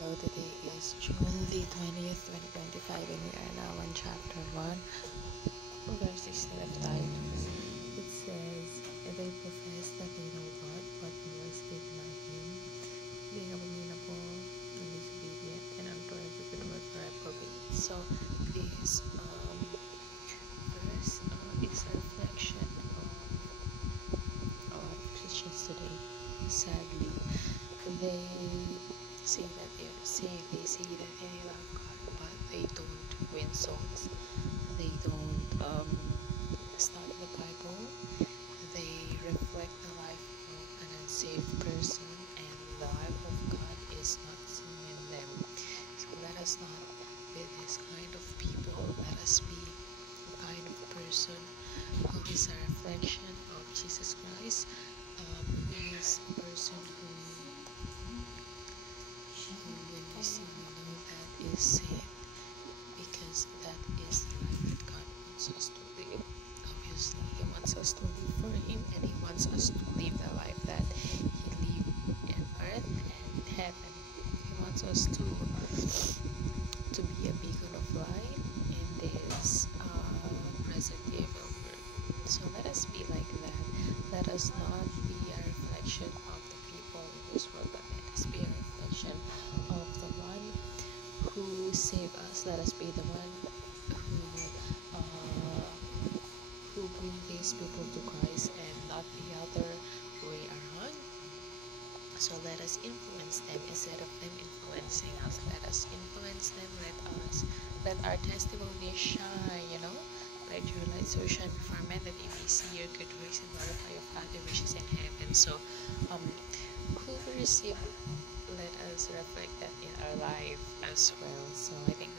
So today is June the 20th, 2025, and we are now on chapter 1, verse 16 of 5. It says, they profess that they know God, but worship not Him, being abominable and disobedient, and unto every good work or reprobate. So this verse is a reflection of Christians today. Sadly, they say that they say that they love God, but they don't win souls. They don't study the Bible. They reflect the life of an unsaved person, and the life of God is not seen in them. So let us not be this kind of people. Let us be the kind of person who is a reflection of Jesus Christ. Who is a person who when we see, we know that is sin, because that is the life that God wants us to live. Obviously, He wants us to live for Him, and He wants us to live the life that He lived in earth and in heaven. He wants us to be a beacon of light in this present evil world. So let us be like that. Let us not be a reflection of the people in this world, but let us be a reflection of the one who saved us. Let us be the one who bring these people to Christ, and not the other way around. So let us influence them instead of them influencing us. Let us influence them. Let our testimony shine. Let your light so shine before men that they may see your good works and glorify your Father which is in heaven. So, who we receive, let us reflect that in our life as well. So I think